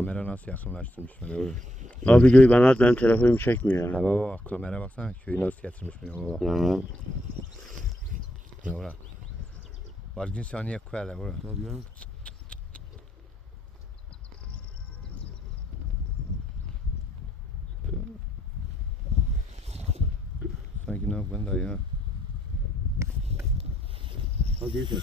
Kamera nasıl yakınlaştırmış beni baba. Abi videoyu bana at, benim telefonum çekmiyor ya. Ha baba bak kamera baksana köyü nasıl getirmiş beni baba. Tamam. Bura. Vargin saniye koyarlar bura. Tabii ya. Sanki ne yapın da ya. Hadi yeter.